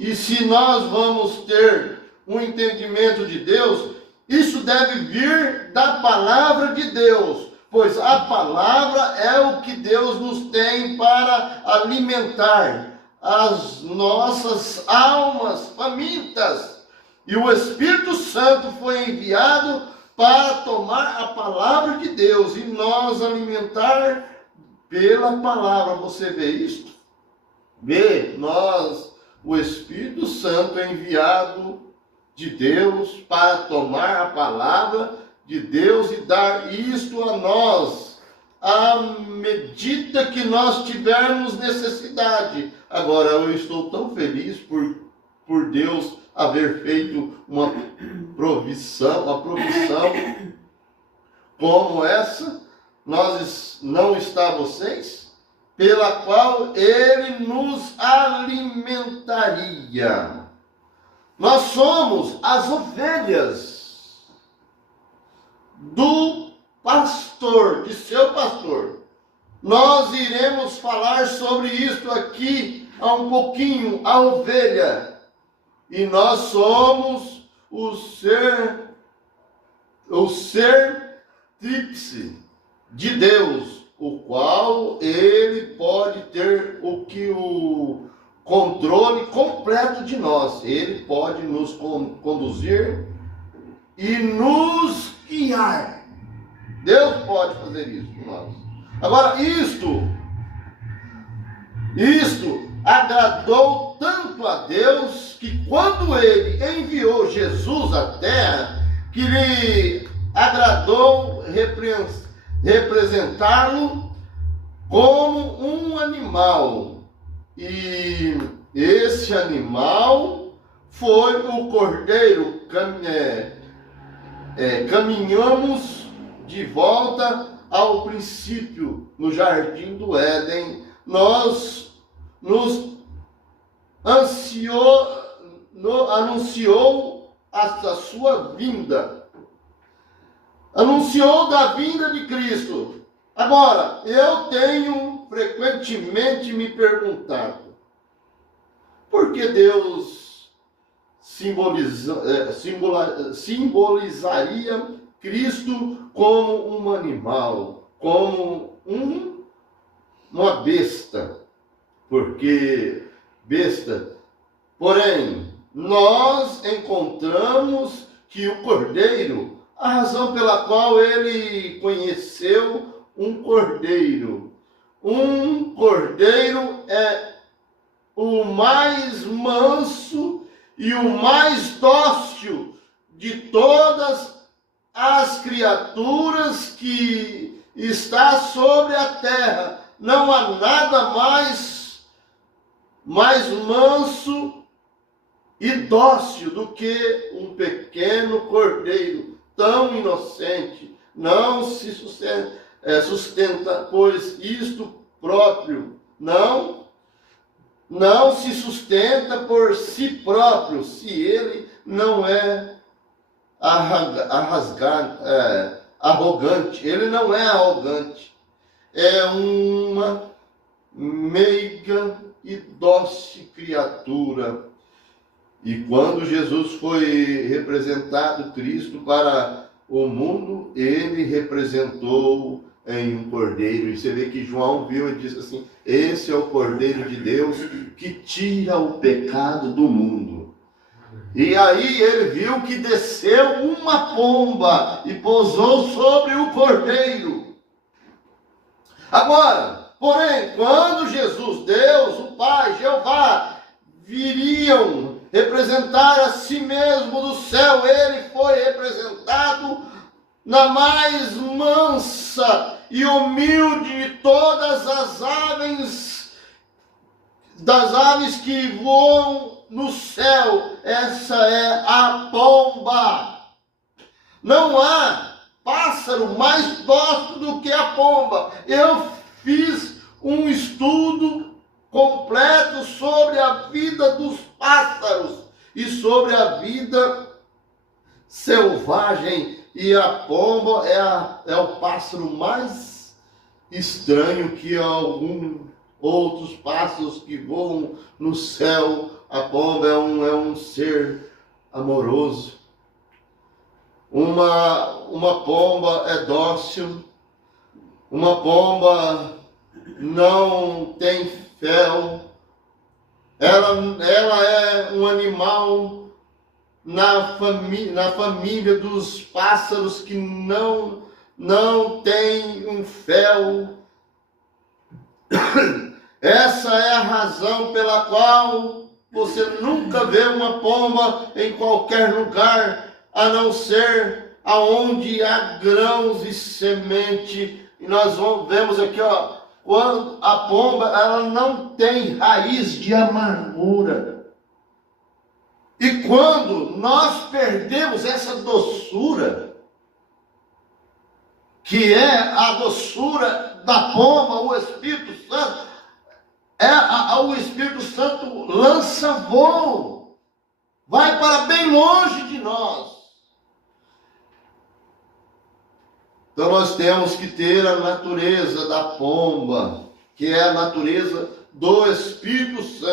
e se nós vamos ter um entendimento de Deus, isso deve vir da palavra de Deus, pois a palavra é o que Deus nos tem para alimentar as nossas almas famintas. E o Espírito Santo foi enviado para tomar a palavra de Deus e nós alimentar pela palavra. Você vê isto? Vê, o Espírito Santo é enviado de Deus para tomar a palavra de Deus e dar isto a nós, à medida que nós tivermos necessidade. Agora, eu estou tão feliz por Deus haver feito uma provisão como essa, não está vocês, pela qual Ele nos alimentaria. Nós somos as ovelhas do pastor, de seu pastor. Nós iremos falar sobre isso aqui há um pouquinho, a ovelha. E nós somos o ser tríplice de Deus, o qual Ele pode ter o controle completo de nós. Ele pode nos conduzir e nos guiar. Deus pode fazer isso por nós. Agora, isto agradou tanto a Deus que quando Ele enviou Jesus à terra, que lhe agradou representá-lo como um animal. E esse animal foi o cordeiro. Caminhamos de volta ao princípio, no jardim do Éden. Anunciou a sua vinda. Anunciou da vinda de Cristo. Agora, eu tenho frequentemente me perguntado, por que Deus simbolizaria Cristo como um animal, como uma besta? Porque besta. Porém, nós encontramos que o cordeiro, a razão pela qual ele conheceu um cordeiro é o mais manso e o mais dócil de todas as criaturas que está sobre a terra. Não há nada mais manso e dócil do que um pequeno cordeiro, tão inocente. Não se sustenta, pois isto próprio não se sustenta por si próprio, se ele não é arrogante. Ele não é arrogante, é uma meiga e doce criatura. E quando Jesus foi representado, Cristo, para o mundo, ele representou em um cordeiro. E você vê que João viu e disse assim: esse é o cordeiro de Deus que tira o pecado do mundo. E aí ele viu que desceu uma pomba e pousou sobre o cordeiro. Agora, porém, quando Jesus, Deus, o Pai, Jeová, viriam representar a si mesmo do céu, ele foi representado na mais mansa e humilde de todas as aves, das aves que voam no céu. Essa é a pomba. Não há pássaro mais dócil do que a pomba. Eu fiz um estudo completo sobre a vida dos pássaros e sobre a vida selvagem, e a pomba é o pássaro mais estranho que algum outros pássaros que voam no céu. A pomba é um ser amoroso. Uma pomba é dócil. Uma pomba não tem fel. Ela é um animal na família dos pássaros que não tem um fel. Essa é a razão pela qual você nunca vê uma pomba em qualquer lugar, a não ser aonde há grãos e semente. E nós vemos aqui, ó, quando a pomba, ela não tem raiz de amargura. E quando nós perdemos essa doçura, que é a doçura da pomba, o Espírito Santo, o Espírito Santo lança voo, vai para bem longe de nós. Então nós temos que ter a natureza da pomba, que é a natureza do Espírito Santo.